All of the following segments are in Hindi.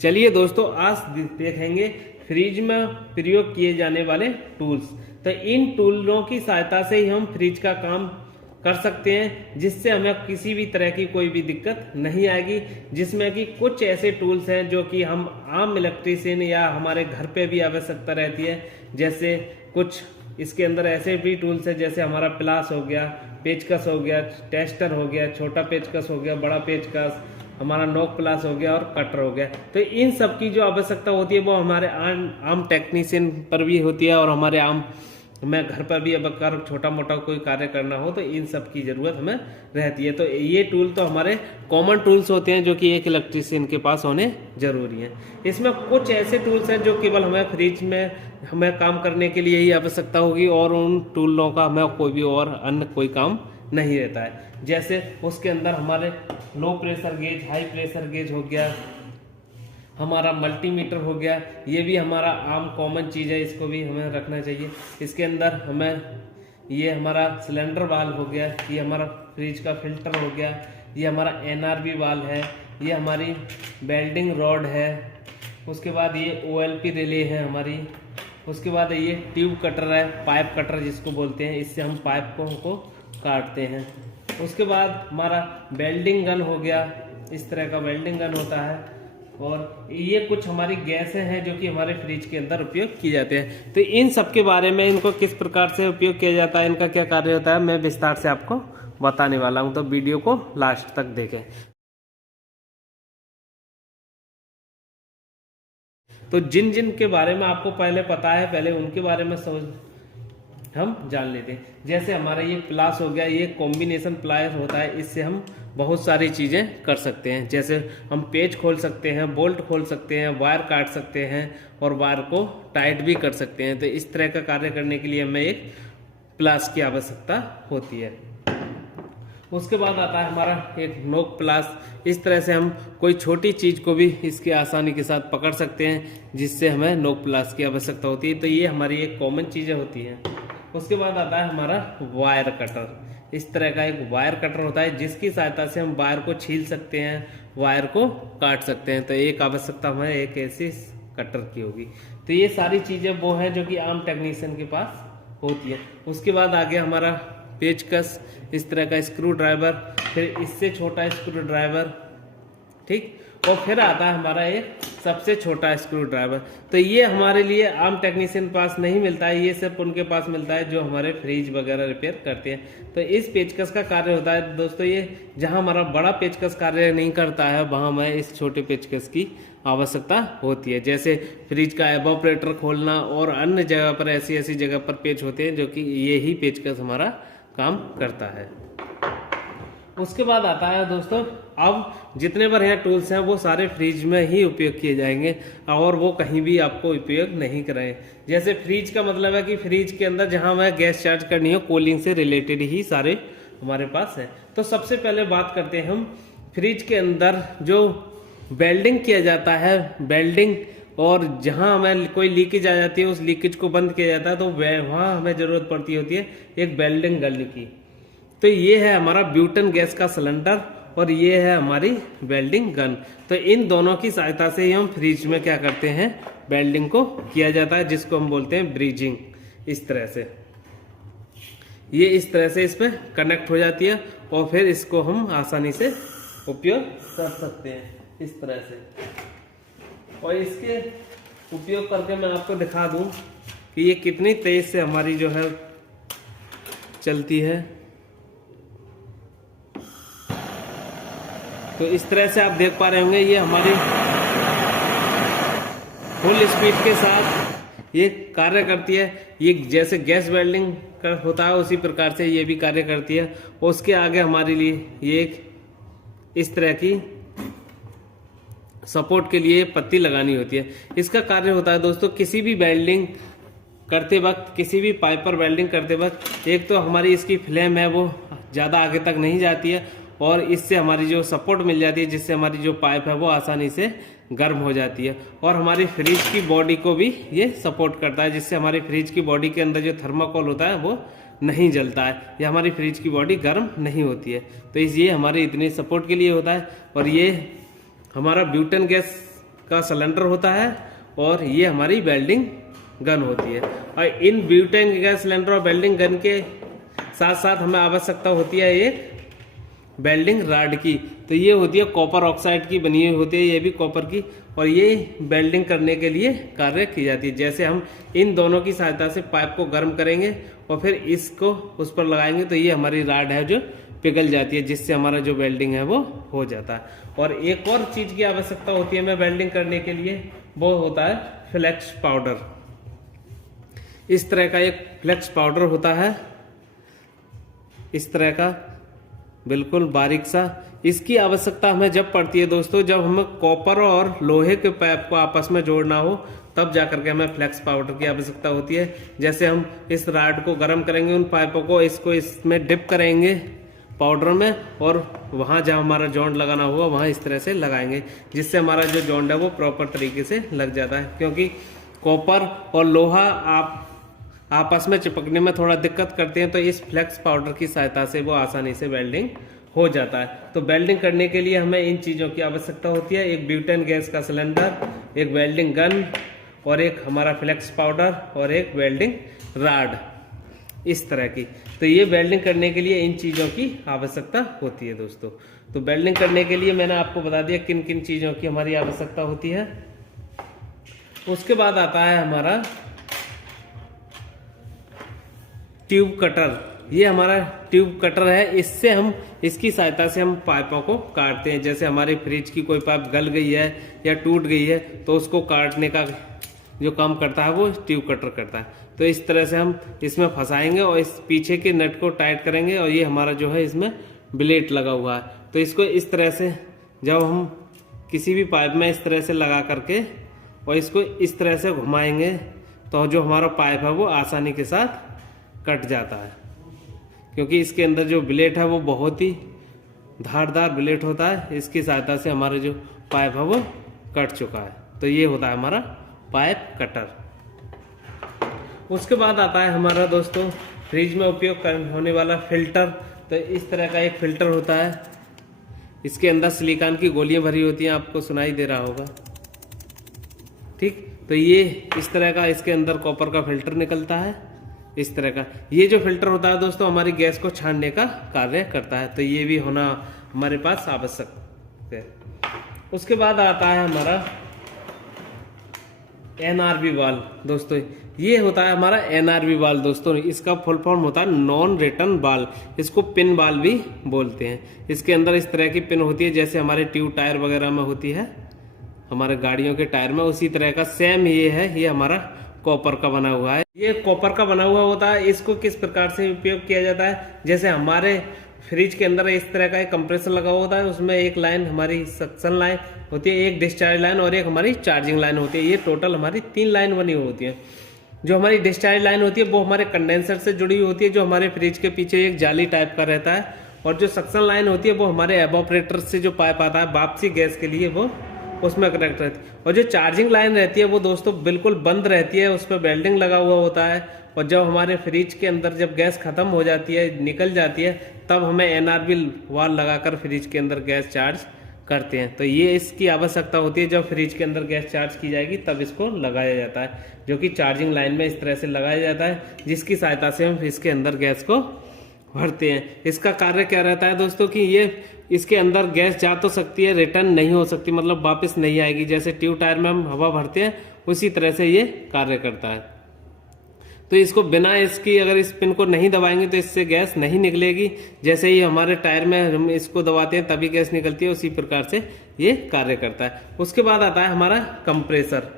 चलिए दोस्तों, आज देखेंगे फ्रिज में प्रयोग किए जाने वाले टूल्स। तो इन टूलों की सहायता से ही हम फ्रिज का काम कर सकते हैं, जिससे हमें किसी भी तरह की कोई भी दिक्कत नहीं आएगी। जिसमें कि कुछ ऐसे टूल्स हैं जो कि हम आम इलेक्ट्रीशियन या हमारे घर पे भी आवश्यकता रहती है। जैसे कुछ इसके अंदर ऐसे भी टूल्स हैं, जैसे हमारा प्लास हो गया, पेचकस हो गया, टेस्टर हो गया, छोटा पेचकस हो गया, बड़ा पेचकस, हमारा नोक प्लास हो गया और कटर हो गया। तो इन सब की जो आवश्यकता होती है वो हमारे आम टेक्नीशियन पर भी होती है, और हमारे आम मैं घर पर भी अगर छोटा मोटा कोई कार्य करना हो तो इन सब की जरूरत हमें रहती है। तो ये टूल तो हमारे कॉमन टूल्स होते हैं जो कि एक इलेक्ट्रीशियन के पास होने जरूरी है। इसमें कुछ ऐसे टूल्स हैं जो केवल हमें फ्रिज में हमें काम करने के लिए ही आवश्यकता होगी, और उन टूलों का हमें कोई भी और अन्य कोई काम नहीं रहता है। जैसे उसके अंदर हमारे low pressure gauge, high pressure gauge हो गया, हमारा मल्टीमीटर हो गया, ये भी हमारा आम कॉमन चीज़ है, इसको भी हमें रखना चाहिए। इसके अंदर हमें ये हमारा सिलेंडर वाल्व हो गया, ये हमारा फ्रिज का फिल्टर हो गया, ये हमारा NRB वाल्व है, ये हमारी वेल्डिंग रॉड है, उसके बाद ये OLP रिले है हमारी, उसके बाद ये ट्यूब कटर है, पाइप कटर जिसको बोलते हैं, इससे हम पाइप को काटते हैं। उसके बाद हमारा वेल्डिंग गन हो गया, इस तरह का वेल्डिंग गन होता है। और ये कुछ हमारी गैसें हैं जो कि हमारे फ्रिज के अंदर उपयोग किए जाते हैं। तो इन सब के बारे में, इनको किस प्रकार से उपयोग किया जाता है, इनका क्या कार्य होता है, मैं विस्तार से आपको बताने वाला हूं। तो वीडियो को लास्ट तक देखें। तो जिन जिन के बारे में आपको पहले पता है, पहले उनके बारे में हम जान लेते हैं। जैसे हमारा ये प्लास हो गया, ये कॉम्बिनेशन प्लायर होता है, इससे हम बहुत सारी चीज़ें कर सकते हैं। जैसे हम पेच खोल सकते हैं, बोल्ट खोल सकते हैं, वायर काट सकते हैं और वायर को टाइट भी कर सकते हैं। तो इस तरह का कार्य करने के लिए हमें एक प्लास की आवश्यकता होती है। उसके बाद आता है हमारा एक नोक प्लास। इस तरह से हम कोई छोटी चीज़ को भी इसके आसानी के साथ पकड़ सकते हैं, जिससे हमें नोक प्लास की आवश्यकता होती है। तो ये हमारी एक कॉमन चीज़ें होती हैं। उसके बाद आता है हमारा वायर कटर। इस तरह का एक वायर कटर होता है, जिसकी सहायता से हम वायर को छील सकते हैं, वायर को काट सकते हैं। तो एक आवश्यकता हमें एक ऐसी कटर की होगी। तो ये सारी चीज़ें वो हैं जो कि आम टेक्नीशियन के पास होती है। उसके बाद आ गया हमारा पेचकस, इस तरह का स्क्रू ड्राइवर, फिर इससे छोटा स्क्रू ड्राइवर, ठीक, और फिर आता है हमारा एक सबसे छोटा स्क्रू ड्राइवर। तो ये हमारे लिए आम टेक्नीशियन पास नहीं मिलता है, ये सिर्फ उनके पास मिलता है जो हमारे फ्रिज वगैरह रिपेयर करते हैं। तो इस पेचकस का कार्य होता है दोस्तों, ये जहां हमारा बड़ा पेचकस कार्य नहीं करता है, वहां हमें इस छोटे पेचकस की आवश्यकता होती है। जैसे फ्रिज का एवापोरेटर खोलना और अन्य जगह पर ऐसी ऐसी जगह पर पेच होते हैं, जो कि ये ही पेचकस हमारा काम करता है। उसके बाद आता है दोस्तों, अब जितने बढ़िया टूल्स हैं वो सारे फ्रिज में ही उपयोग किए जाएंगे, और वो कहीं भी आपको उपयोग नहीं कराएं। जैसे फ्रिज का मतलब है कि फ्रिज के अंदर जहां हमें गैस चार्ज करनी हो, कूलिंग से रिलेटेड ही सारे हमारे पास है। तो सबसे पहले बात करते हैं हम फ्रिज के अंदर जो वेल्डिंग किया जाता है, वेल्डिंग, और जहां हमें कोई लीकेज आ जाती है उस लीकेज को बंद किया जाता है, तो वहां हमें जरूरत पड़ती होती है एक वेल्डिंग गन की। तो ये है हमारा ब्यूटेन गैस का सिलेंडर, और ये है हमारी वेल्डिंग गन। तो इन दोनों की सहायता से ही हम फ्रिज में क्या करते हैं, वेल्डिंग को किया जाता है, जिसको हम बोलते हैं ब्रीजिंग। इस तरह से ये इस तरह से इसमें कनेक्ट हो जाती है, और फिर इसको हम आसानी से उपयोग कर सकते हैं इस तरह से। और इसके उपयोग करके मैं आपको दिखा दूं कि ये कितनी तेज से हमारी जो है चलती है। तो इस तरह से आप देख पा रहे होंगे, ये हमारी फुल स्पीड के साथ ये कार्य करती है। ये जैसे गैस वेल्डिंग होता है उसी प्रकार से ये भी कार्य करती है। उसके आगे हमारे लिए ये एक इस तरह की सपोर्ट के लिए पत्ती लगानी होती है। इसका कार्य होता है दोस्तों, किसी भी वेल्डिंग करते वक्त, किसी भी पाइप पर वेल्डिंग करते वक्त, एक तो हमारी इसकी फ्लेम है वो ज़्यादा आगे तक नहीं जाती है, और इससे हमारी जो सपोर्ट मिल जाती है, जिससे हमारी जो पाइप है वो आसानी से गर्म हो जाती है। और हमारी फ्रिज की बॉडी को भी ये सपोर्ट करता है, जिससे हमारी फ्रिज की बॉडी के अंदर जो थर्माकोल होता है वो नहीं जलता है, या हमारी फ्रिज की बॉडी गर्म नहीं होती है। तो ये हमारे इतने सपोर्ट के लिए होता है। और ये हमारा ब्यूटेन गैस का सिलेंडर होता है और ये हमारी वेल्डिंग गन होती है। और इन ब्यूटेन गैस सिलेंडर और वेल्डिंग गन के साथ साथ हमें आवश्यकता होती है एक वेल्डिंग रॉड की। तो ये होती है कॉपर ऑक्साइड की बनी हुई होती है, ये भी कॉपर की, और ये वेल्डिंग करने के लिए कार्य की जाती है। जैसे हम इन दोनों की सहायता से पाइप को गर्म करेंगे और फिर इसको उस पर लगाएंगे तो ये हमारी रॉड है जो पिघल जाती है, जिससे हमारा जो वेल्डिंग है वो हो जाता है। और एक और चीज की आवश्यकता होती है हमें वेल्डिंग करने के लिए, वो होता है फ्लेक्स पाउडर। इस तरह का एक फ्लेक्स पाउडर होता है, इस तरह का बिल्कुल बारीक सा। इसकी आवश्यकता हमें जब पड़ती है दोस्तों, जब हमें कॉपर और लोहे के पाइप को आपस में जोड़ना हो, तब जाकर के हमें फ्लेक्स पाउडर की आवश्यकता होती है। जैसे हम इस रॉड को गर्म करेंगे, उन पाइपों को इसमें डिप करेंगे पाउडर में, और वहां जहां हमारा जॉइंट लगाना होगा वहां इस तरह से लगाएंगे, जिससे हमारा जो जॉइंट है वो प्रॉपर तरीके से लग जाता है। क्योंकि कॉपर और लोहा आपस में चिपकने में थोड़ा दिक्कत करते हैं, तो इस फ्लेक्स पाउडर की सहायता से वो आसानी से वेल्डिंग हो जाता है। तो वेल्डिंग करने के लिए हमें इन चीज़ों की आवश्यकता होती है, एक ब्यूटेन गैस का सिलेंडर, एक वेल्डिंग गन, और एक हमारा फ्लेक्स पाउडर, और एक वेल्डिंग रॉड इस तरह की। तो ये वेल्डिंग करने के लिए इन चीज़ों की आवश्यकता होती है दोस्तों। तो वेल्डिंग करने के लिए मैंने आपको बता दिया किन किन चीज़ों की हमारी आवश्यकता होती है। उसके बाद आता है हमारा ट्यूब कटर। ये हमारा ट्यूब कटर है, इससे हम इसकी सहायता से हम पाइपों को काटते हैं। जैसे हमारे फ्रिज की कोई पाइप गल गई है या टूट गई है, तो उसको काटने का जो काम करता है वो ट्यूब कटर करता है। तो इस तरह से हम इसमें फंसाएंगे और इस पीछे के नट को टाइट करेंगे, और ये हमारा जो है इसमें ब्लेड लगा हुआ है। तो इसको इस तरह से जब हम किसी भी पाइप में इस तरह से लगा करके और इसको इस तरह से घुमाएंगे, तो जो हमारा पाइप है वो आसानी के साथ कट जाता है। क्योंकि इसके अंदर जो ब्लेड है वो बहुत ही धारदार ब्लेड होता है, इसकी सहायता से हमारा जो पाइप है वो कट चुका है। तो ये होता है हमारा पाइप कटर। उसके बाद आता है हमारा दोस्तों फ्रिज में उपयोग होने वाला फिल्टर। तो इस तरह का एक फिल्टर होता है, इसके अंदर सिलिकॉन की गोलियां भरी होती हैं, आपको सुनाई दे रहा होगा, ठीक। तो ये इस तरह का इसके अंदर कॉपर का फिल्टर निकलता है, इस तरह का। ये जो फिल्टर होता है दोस्तों हमारी गैस को छानने का कार्य करता है। तो ये भी होना हमारे पास आवश्यक है। उसके बाद आता है हमारा NRV वाल्व दोस्तों। ये होता है हमारा NRV वाल्व दोस्तों। इसका फुल फॉर्म होता है नॉन रिटर्न वाल्व, इसको पिन वाल्व भी बोलते हैं। इसके अंदर इस तरह की पिन होती है, जैसे हमारे ट्यूब टायर वगैरह में होती है, हमारे गाड़ियों के टायर में, उसी तरह का सेम ये है। ये हमारा कॉपर का बना हुआ है, ये कॉपर का बना हुआ होता है। इसको किस प्रकार से उपयोग किया जाता है, जैसे हमारे फ्रिज के अंदर इस तरह का एक कंप्रेसर लगा होता है, उसमें एक लाइन हमारी सक्शन लाइन होती है, एक डिस्चार्ज लाइन और एक हमारी चार्जिंग लाइन होती है। ये टोटल हमारी 3 लाइन बनी हुई होती है। जो हमारी डिस्चार्ज लाइन होती है वो हमारे कंडेंसर से जुड़ी हुई होती है, जो हमारे फ्रिज के पीछे एक जाली टाइप का रहता है, और जो सक्शन लाइन होती है वो हमारे एवोपरेटर से जो पाइप आता है वापसी गैस के लिए, वो उसमें कनेक्ट रहती है। और जो चार्जिंग लाइन रहती है वो दोस्तों बिल्कुल बंद रहती है, उस पर वेल्डिंग लगा हुआ होता है। और जब हमारे फ्रिज के अंदर जब गैस खत्म हो जाती है, निकल जाती है, तब हमें NRV वाल्व लगाकर फ्रिज के अंदर गैस चार्ज करते हैं। तो ये इसकी आवश्यकता होती है, जब फ्रिज के अंदर गैस चार्ज की जाएगी तब इसको लगाया जाता है, जो कि चार्जिंग लाइन में इस तरह से लगाया जाता है, जिसकी सहायता से हम इसके अंदर गैस को भरते हैं। इसका कार्य क्या रहता है दोस्तों कि ये इसके अंदर गैस जा तो सकती है, रिटर्न नहीं हो सकती, मतलब वापस नहीं आएगी। जैसे ट्यूब टायर में हम हवा भरते हैं उसी तरह से ये कार्य करता है। तो इसको बिना इसकी अगर इस पिन को नहीं दबाएंगे तो इससे गैस नहीं निकलेगी। जैसे ही हमारे टायर में हम इसको दबाते हैं तभी गैस निकलती है, उसी प्रकार से ये कार्य करता है। उसके बाद आता है हमारा कंप्रेसर।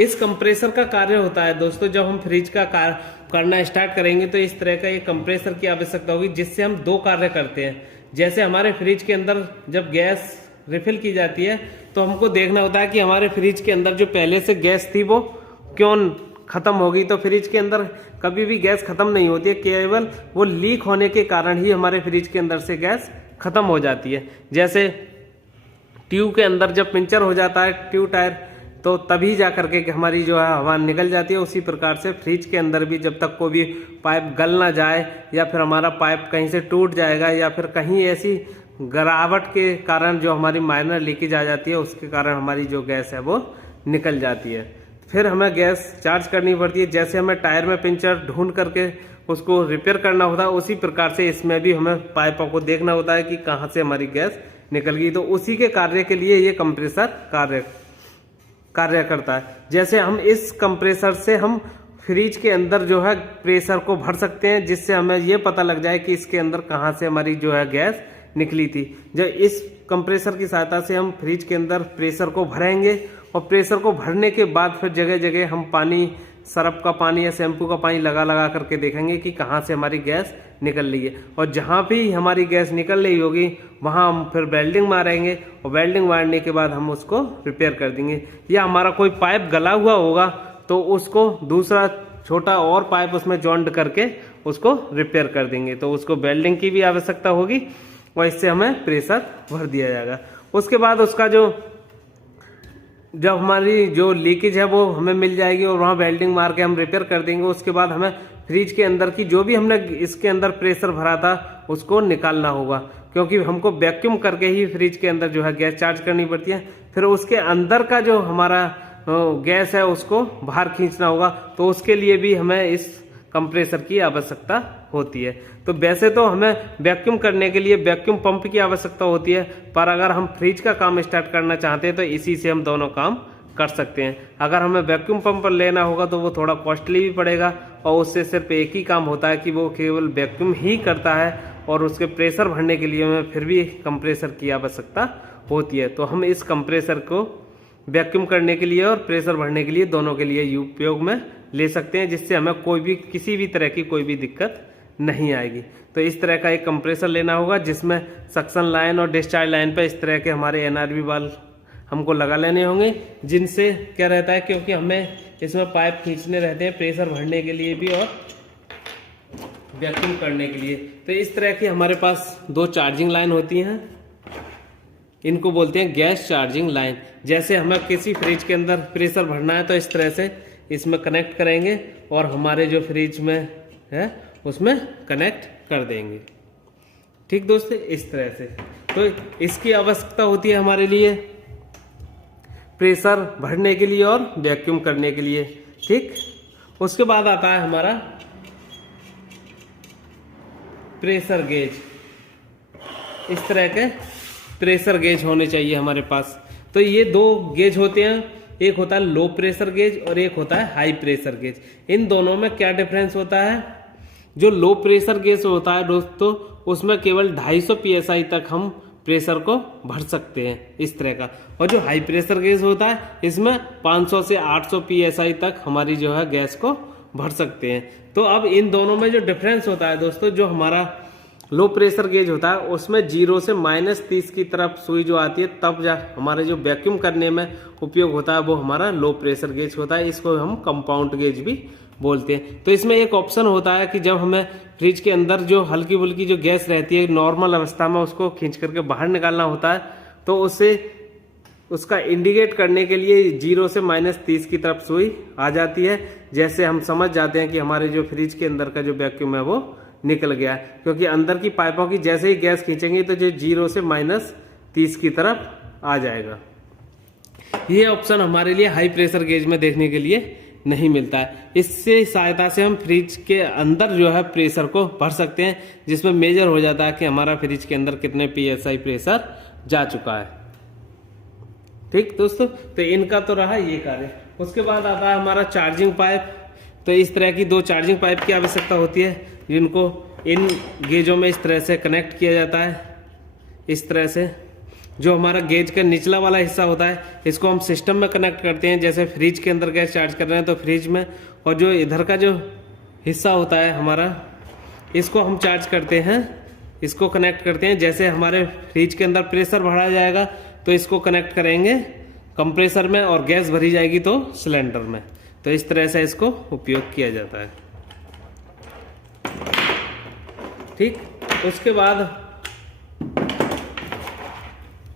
इस कंप्रेसर का कार्य होता है दोस्तों, जब हम फ्रिज का कार्य करना स्टार्ट करेंगे तो इस तरह का एक कंप्रेसर की आवश्यकता होगी, जिससे हम 2 कार्य करते हैं। जैसे हमारे फ्रिज के अंदर जब गैस रिफिल की जाती है तो हमको देखना होता है कि हमारे फ्रिज के अंदर जो पहले से गैस थी वो क्यों खत्म हो गई। तो फ्रिज के अंदर कभी भी गैस खत्म नहीं होती है, केवल वो लीक होने के कारण ही हमारे फ्रिज के अंदर से गैस खत्म हो जाती है। जैसे ट्यूब के अंदर जब पंचर हो जाता है ट्यूब टायर, तो तभी जा करके हमारी जो है हवा निकल जाती है। उसी प्रकार से फ्रिज के अंदर भी जब तक कोई भी पाइप गल ना जाए, या फिर हमारा पाइप कहीं से टूट जाएगा, या फिर कहीं ऐसी गिरावट के कारण जो हमारी माइनर लीकेज आ जाती है, उसके कारण हमारी जो गैस है वो निकल जाती है। फिर हमें गैस चार्ज करनी पड़ती है। जैसे हमें टायर में पंचर ढूंढ करके उसको रिपेयर करना होता है, उसी प्रकार से इसमें भी हमें पाइपों को देखना होता है कि कहाँ से हमारी गैस निकल गई। तो उसी के कार्य के लिए ये कंप्रेसर कार्य करता है। जैसे हम इस कंप्रेसर से हम फ्रिज के अंदर जो है प्रेशर को भर सकते हैं, जिससे हमें ये पता लग जाए कि इसके अंदर कहाँ से हमारी जो है गैस निकली थी। जब इस कंप्रेसर की सहायता से हम फ्रिज के अंदर प्रेशर को भरेंगे और प्रेशर को भरने के बाद फिर जगह जगह हम पानी, सरफ का पानी या शैम्पू का पानी लगा लगा करके देखेंगे कि कहाँ से हमारी गैस निकल रही है। और जहाँ भी हमारी गैस निकल रही होगी वहाँ हम फिर वेल्डिंग मारेंगे और वेल्डिंग मारने के बाद हम उसको रिपेयर कर देंगे। या हमारा कोई पाइप गला हुआ होगा तो उसको दूसरा छोटा और पाइप उसमें जॉइंट करके उसको रिपेयर कर देंगे। तो उसको वेल्डिंग की भी आवश्यकता होगी और इससे हमें प्रेशर भर दिया जाएगा। उसके बाद उसका जब हमारी जो लीकेज है वो हमें मिल जाएगी और वहाँ वेल्डिंग मार के हम रिपेयर कर देंगे। उसके बाद हमें फ्रिज के अंदर की जो भी हमने इसके अंदर प्रेशर भरा था उसको निकालना होगा, क्योंकि हमको वैक्यूम करके ही फ्रिज के अंदर जो है गैस चार्ज करनी पड़ती है। फिर उसके अंदर का जो हमारा गैस है उसको बाहर खींचना होगा, तो उसके लिए भी हमें इस कंप्रेसर की आवश्यकता होती है। तो वैसे तो हमें वैक्यूम करने के लिए वैक्यूम पंप की आवश्यकता होती है, पर अगर हम फ्रिज का काम स्टार्ट करना चाहते हैं तो इसी से हम दोनों काम कर सकते हैं। अगर हमें वैक्यूम पंप लेना होगा तो वो थोड़ा कॉस्टली भी पड़ेगा और उससे सिर्फ एक ही काम होता है कि वो केवल वैक्यूम ही करता है और उसके प्रेशर भरने के लिए हमें फिर भी कंप्रेसर की आवश्यकता होती है। तो हम इस कंप्रेसर को वैक्यूम करने के लिए और प्रेशर भरने के लिए दोनों के लिए उपयोग में ले सकते हैं, जिससे हमें कोई भी किसी भी तरह की कोई भी दिक्कत नहीं आएगी। तो इस तरह का एक कंप्रेसर लेना होगा जिसमें सक्शन लाइन और डिस्चार्ज लाइन पर इस तरह के हमारे NRV वाल्व हमको लगा लेने होंगे, जिनसे क्या रहता है, क्योंकि हमें इसमें पाइप खींचने रहते हैं प्रेशर भरने के लिए भी और वैक्यूम करने के लिए। तो इस तरह की हमारे पास 2 चार्जिंग लाइन होती हैं, इनको बोलते हैं गैस चार्जिंग लाइन। जैसे हमें किसी फ्रिज के अंदर प्रेशर भरना है तो इस तरह से इसमें कनेक्ट करेंगे और हमारे जो फ्रिज में है उसमें कनेक्ट कर देंगे। ठीक दोस्तों, इस तरह से। तो इसकी आवश्यकता होती है हमारे लिए प्रेशर भरने के लिए और वैक्यूम करने के लिए। ठीक, उसके बाद आता है हमारा प्रेशर गेज। इस तरह के प्रेशर गेज होने चाहिए हमारे पास। तो ये 2 गेज होते हैं, एक होता है लो प्रेशर गेज और एक होता है हाई प्रेशर गेज। इन दोनों में क्या डिफरेंस होता है? जो लो प्रेशर गेज होता है दोस्तों, उसमें केवल 250 PSI तक हम प्रेशर को भर सकते हैं इस तरह का, और जो हाई प्रेशर गेज होता है इसमें 500 से 800 PSI तक हमारी जो है गैस को भर सकते हैं। तो अब इन दोनों में जो डिफरेंस होता है दोस्तों, जो हमारा लो प्रेशर गेज होता है उसमें 0 से -30 की तरफ सुई जो आती है, तब हमारे जो वैक्यूम करने में उपयोग होता है वो हमारा लो प्रेशर गेज होता है। इसको हम कंपाउंड गेज भी बोलते हैं। तो इसमें एक ऑप्शन होता है कि जब हमें फ्रिज के अंदर जो हल्की फुल्की जो गैस रहती है नॉर्मल अवस्था में, उसको खींच करके बाहर निकालना होता है, तो उससे उसका इंडिकेट करने के लिए 0 से -30 की तरफ सुई आ जाती है। जैसे हम समझ जाते हैं कि हमारे जो फ्रिज के अंदर का जो वैक्यूम है वो निकल गया है, क्योंकि अंदर की पाइपों की जैसे ही गैस खींचेंगे तो जो 0 से -30 की तरफ आ जाएगा। ये ऑप्शन हमारे लिए हाई प्रेशर गेज में देखने के लिए नहीं मिलता है। इससे सहायता से हम फ्रिज के अंदर जो है प्रेशर को भर सकते हैं, जिसमें मेजर हो जाता है कि हमारा फ्रिज के अंदर कितने PSI प्रेशर जा चुका है। ठीक दोस्तों, तो इनका तो रहा ये कार्य। उसके बाद आता है हमारा चार्जिंग पाइप। तो इस तरह की 2 चार्जिंग पाइप की आवश्यकता होती है, जिनको इन गेजों में इस तरह से कनेक्ट किया जाता है। इस तरह से जो हमारा गेज का निचला वाला हिस्सा होता है इसको हम सिस्टम में कनेक्ट करते हैं। जैसे फ्रिज के अंदर गैस चार्ज कर रहे हैं तो फ्रिज में, और जो इधर का जो हिस्सा होता है हमारा, इसको हम चार्ज करते हैं, इसको कनेक्ट करते हैं। जैसे हमारे फ्रिज के अंदर प्रेशर भरा जाएगा तो इसको कनेक्ट करेंगे कंप्रेसर में और गैस भरी जाएगी तो सिलेंडर में। तो इस तरह से इसको उपयोग किया जाता है। ठीक, उसके बाद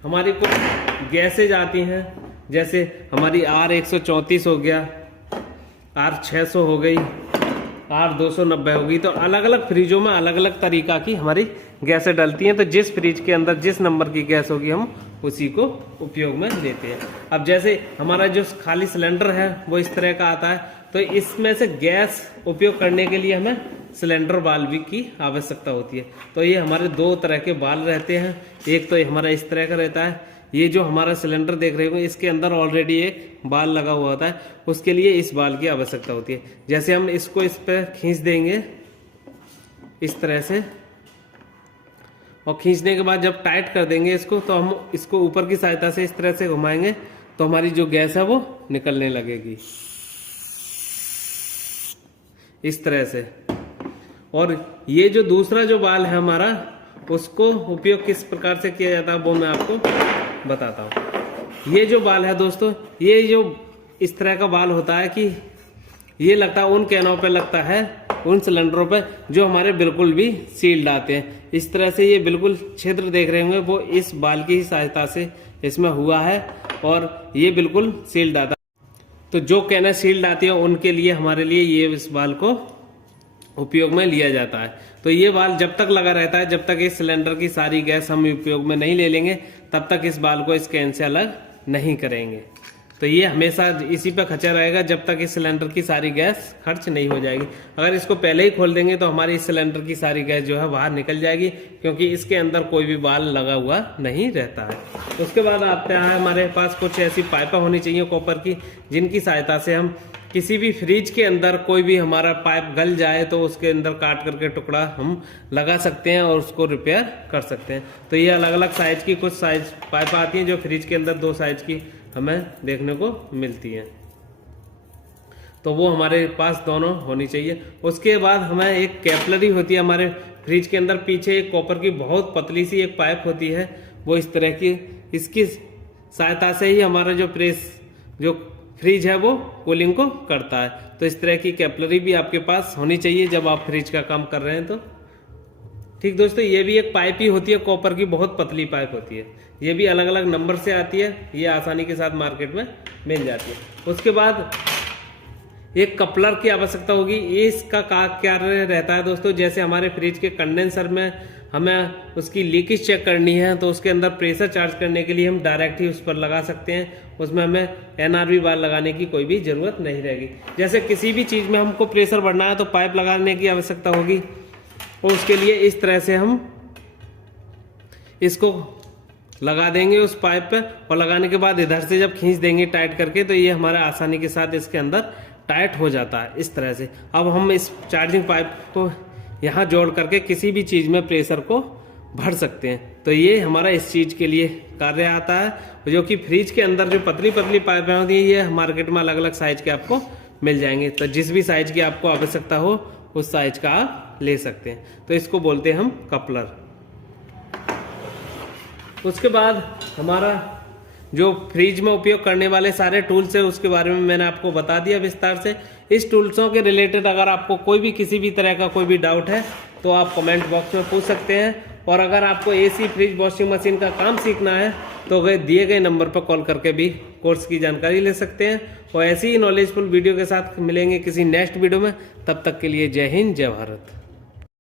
हमारी कुछ गैसेज आती हैं, जैसे हमारी R134 हो गया, R600 हो गई, R290 होगी। तो अलग अलग फ्रिजों में अलग अलग तरीका की हमारी गैसें डलती हैं। तो जिस फ्रिज के अंदर जिस नंबर की गैस होगी हम उसी को उपयोग में लेते हैं। अब जैसे हमारा जो खाली सिलेंडर है वो इस तरह का आता है, तो इसमें से गैस उपयोग करने के लिए हमें सिलेंडर वाल्व की आवश्यकता होती है। तो ये हमारे दो तरह के वाल्व रहते हैं। एक तो हमारा इस तरह का रहता है, ये जो हमारा सिलेंडर देख रहे हो इसके अंदर ऑलरेडी एक बाल लगा हुआ होता है, उसके लिए इस बाल की आवश्यकता होती है। जैसे हम इसको इस पर खींच देंगे इस तरह से, और खींचने के बाद जब टाइट कर देंगे इसको, तो हम इसको ऊपर की सहायता से इस तरह से घुमाएंगे तो हमारी जो गैस है वो निकलने लगेगी इस तरह से। और ये जो दूसरा जो बाल है हमारा, उसको उपयोग किस प्रकार से किया जाता है वो मैं आपको बताता हूँ। ये जो बाल है दोस्तों, ये जो इस तरह का बाल होता है कि ये लगता है उन कैनों पे लगता है, उन सिलेंडरों पे जो हमारे बिल्कुल भी सील्ड आते हैं। इस तरह से ये बिल्कुल छिद्र देख रहे होंगे वो इस बाल की ही सहायता से इसमें हुआ है और ये बिल्कुल सील्ड आता है। तो जो कैन सील्ड आती है उनके लिए हमारे लिए ये इस बाल को उपयोग में लिया जाता है। तो ये बाल जब तक लगा रहता है, जब तक इस सिलेंडर की सारी गैस हम उपयोग में नहीं ले लेंगे तब तक इस बाल को इस कैन से अलग नहीं करेंगे। तो ये हमेशा इसी पे खचा रहेगा जब तक इस सिलेंडर की सारी गैस खर्च नहीं हो जाएगी। अगर इसको पहले ही खोल देंगे तो हमारी इस सिलेंडर की सारी गैस जो है बाहर निकल जाएगी, क्योंकि इसके अंदर कोई भी बाल लगा हुआ नहीं रहता है। उसके बाद आते हैं हमारे पास कुछ ऐसी पाइपें होनी चाहिए कॉपर की, जिनकी सहायता से हम किसी भी फ्रिज के अंदर कोई भी हमारा पाइप गल जाए तो उसके अंदर काट करके टुकड़ा हम लगा सकते हैं और उसको रिपेयर कर सकते हैं। तो ये अलग अलग साइज की कुछ साइज पाइप आती हैं जो फ्रिज के अंदर 2 साइज की हमें देखने को मिलती हैं, तो वो हमारे पास दोनों होनी चाहिए। उसके बाद हमें एक कैपलरी होती है हमारे फ्रिज के अंदर, पीछे एक कॉपर की बहुत पतली सी एक पाइप होती है, वो इस तरह की, इसकी सहायता से ही हमारा जो फ्रिज है वो कूलिंग को करता है। तो इस तरह की कैपलरी भी आपके पास होनी चाहिए जब आप फ्रिज का काम कर रहे हैं। तो ठीक दोस्तों, ये भी एक पाइप ही होती है कॉपर की, बहुत पतली पाइप होती है। ये भी अलग अलग नंबर से आती है, ये आसानी के साथ मार्केट में मिल जाती है। उसके बाद एक कपलर की आवश्यकता होगी। इसका क्या रहता है दोस्तों, जैसे हमारे फ्रिज के कंडेंसर में हमें उसकी लीकेज चेक करनी है तो उसके अंदर प्रेशर चार्ज करने के लिए हम डायरेक्ट ही उस पर लगा सकते हैं, उसमें हमें NRV बार लगाने की कोई भी जरूरत नहीं रहेगी। जैसे किसी भी चीज़ में हमको प्रेशर बढ़ना है तो पाइप लगाने की आवश्यकता होगी, और उसके लिए इस तरह से हम इसको लगा देंगे उस पाइप पे, और लगाने के बाद इधर से जब खींच देंगे टाइट करके तो ये हमारा आसानी के साथ इसके अंदर टाइट हो जाता है इस तरह से। अब हम इस चार्जिंग पाइप को यहाँ जोड़ करके किसी भी चीज़ में प्रेशर को भर सकते हैं। तो ये हमारा इस चीज़ के लिए कार्य आता है, जो कि फ्रिज के अंदर जो पतली पतली पाइपें होती हैं ये मार्केट में अलग अलग साइज के आपको मिल जाएंगे। तो जिस भी साइज की आपको आवश्यकता हो उस साइज का आप ले सकते हैं। तो इसको बोलते हैं हम कपलर। उसके बाद हमारा जो फ्रिज में उपयोग करने वाले सारे टूल्स है उसके बारे में मैंने आपको बता दिया विस्तार से। इस टूल्सों के रिलेटेड अगर आपको कोई भी किसी भी तरह का कोई भी डाउट है तो आप कमेंट बॉक्स में पूछ सकते हैं। और अगर आपको AC फ्रिज वॉशिंग मशीन का काम सीखना है तो दिए गए नंबर पर कॉल करके भी कोर्स की जानकारी ले सकते हैं। और ऐसी ही नॉलेजफुल वीडियो के साथ मिलेंगे किसी नेक्स्ट वीडियो में। तब तक के लिए जय हिंद, जय भारत।